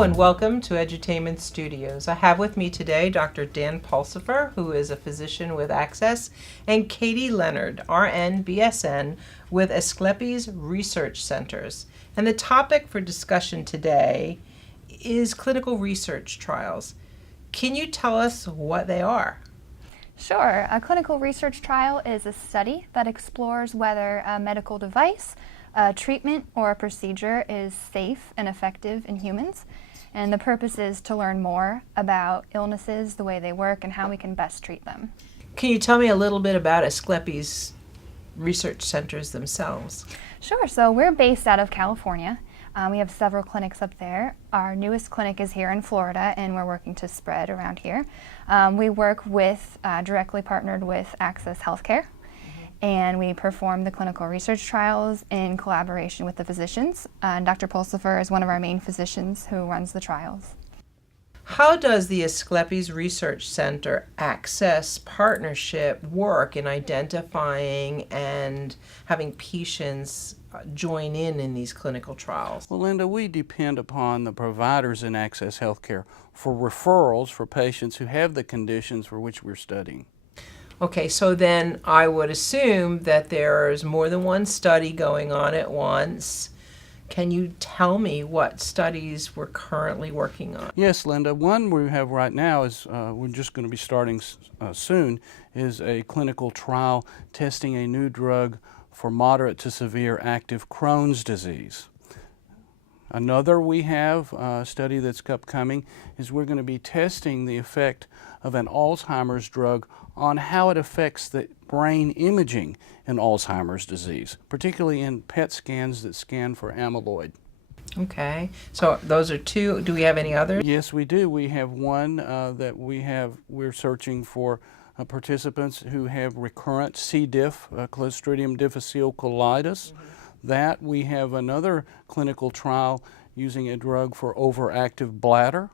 Hello and welcome to Edutainment Studios. I have with me today Dr. Dan Pulsipher, who is a physician with Access, and Katie Leonard, RN, BSN, with Asclepius Research Centers. And the topic for discussion today is clinical research trials. Can you tell us what they are? Sure. A clinical research trial is a study that explores whether a medical device, a treatment, or a procedure is safe and effective in humans. And the purpose is to learn more about illnesses, the way they work, and how we can best treat them. Can you tell me a little bit about Asclepius Research Centers themselves? Sure. So we're based out of California. We have several clinics up there. Our newest clinic is here in Florida, and we're working to spread around here. We work with, directly partnered with Access Healthcare, and we perform the clinical research trials in collaboration with the physicians. And Dr. Pulsipher is one of our main physicians who runs the trials. How does the Asclepius Research Center Access partnership work in identifying and having patients join in these clinical trials? Well, Linda, we depend upon the providers in Access Healthcare for referrals for patients who have the conditions for which we're studying. Okay, so then I would assume that there's more than one study going on at once. Can you tell me what studies we're currently working on? Yes, Linda. One we have right now is, we're just going to be starting soon, is a clinical trial testing a new drug for moderate to severe active Crohn's disease. Another we have a study that's upcoming is we're going to be testing the effect of an Alzheimer's drug on how it affects the brain imaging in Alzheimer's disease, particularly in PET scans that scan for amyloid. Okay, so those are two. Do we have any others? Yes, we do. We have one that we're searching for participants who have recurrent C. diff, Clostridium difficile colitis. That we have another clinical trial using a drug for overactive bladder.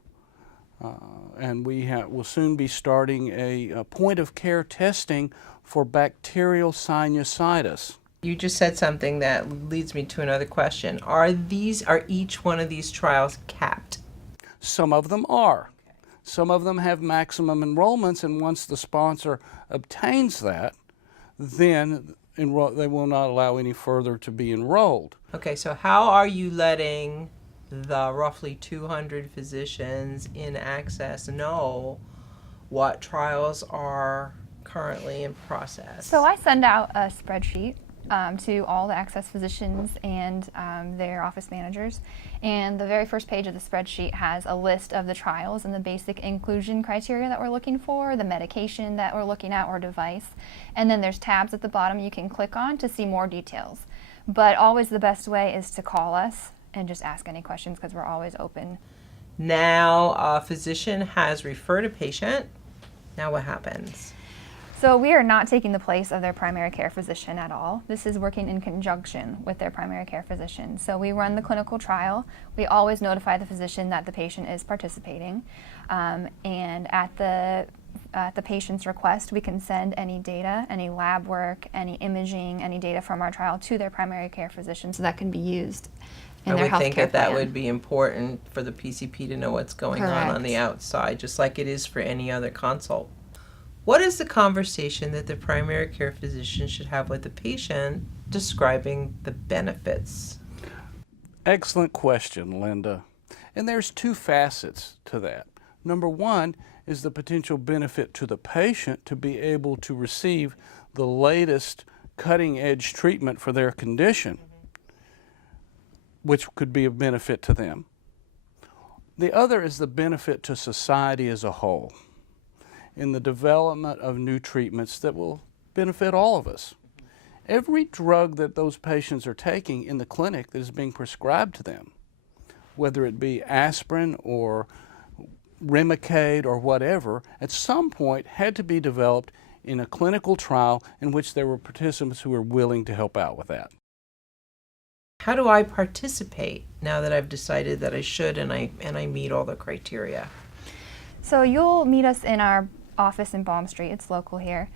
And we'll soon be starting a point-of-care testing for bacterial sinusitis. You just said something that leads me to another question. Are each one of these trials capped? Some of them are. Some of them have maximum enrollments, and once the sponsor obtains that, then they will not allow any further to be enrolled. Okay, so how are you letting the roughly 200 physicians in Access know what trials are currently in process? So I send out a spreadsheet to all the Access physicians and their office managers. And the very first page of the spreadsheet has a list of the trials and the basic inclusion criteria that we're looking for, the medication that we're looking at or device. And then there's tabs at the bottom you can click on to see more details. But always the best way is to call us and just ask any questions because we're always open. Now a physician has referred a patient. Now what happens? So we are not taking the place of their primary care physician at all. This is working in conjunction with their primary care physician. So we run the clinical trial. We always notify the physician that the patient is participating. And at the patient's request, we can send any data, any lab work, any imaging, any data from our trial to their primary care physician so that can be used in their healthcare plan. I would think that would be important for the PCP to know what's going on the outside, just like it is for any other consult. What is the conversation that the primary care physician should have with the patient describing the benefits? Excellent question, Linda. And there's two facets to that. Number one is the potential benefit to the patient to be able to receive the latest cutting-edge treatment for their condition, which could be of benefit to them. The other is the benefit to society as a whole in the development of new treatments that will benefit all of us. Every drug that those patients are taking in the clinic that is being prescribed to them, whether it be aspirin or Remicade or whatever, at some point had to be developed in a clinical trial in which there were participants who were willing to help out with that. How do I participate now that I've decided that I should and I meet all the criteria? So you'll meet us in our office in Balm Street. It's local here.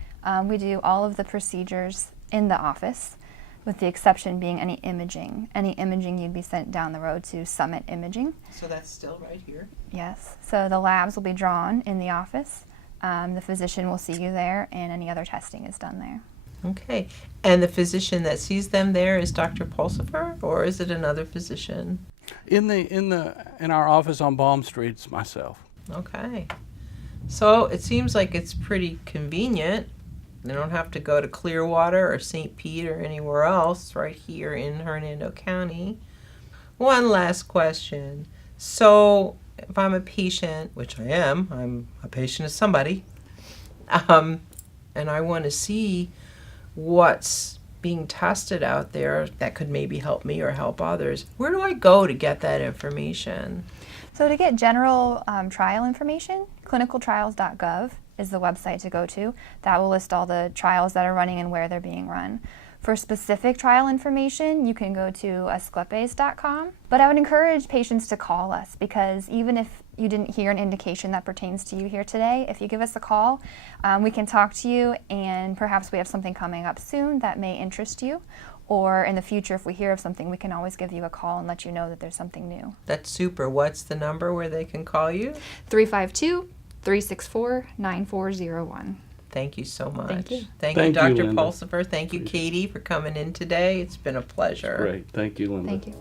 We do all of the procedures in the office. with the exception being any imaging. Any imaging, you'd be sent down the road to Summit Imaging. So that's still right here. Yes. So the labs will be drawn in the office. The physician will see you there, and any other testing is done there. Okay. And the physician that sees them there is Dr. Pulsifer, or is it another physician? In our office on Baum Street, it's myself. Okay. So it seems like it's pretty convenient. They don't have to go to Clearwater or St. Pete or anywhere else, right here in Hernando County. One last question. So if I'm a patient, which I am, I'm a patient of somebody, and I want to see what's being tested out there that could maybe help me or help others, where do I go to get that information? So to get general trial information, clinicaltrials.gov is the website to go to. That will list all the trials that are running and where they're being run. For specific trial information, you can go to asclepes.com. But I would encourage patients to call us, because even if you didn't hear an indication that pertains to you here today, if you give us a call, we can talk to you, and perhaps we have something coming up soon that may interest you. Or in the future, if we hear of something, we can always give you a call and let you know that there's something new. That's super. What's the number where they can call you? 352-364-9401. Thank you so much. Thank you. Thank you, Thank you, Dr. Linda. Pulsifer. Thank you, Katie, for coming in today. It's been a pleasure. Great. Thank you, Linda. Thank you.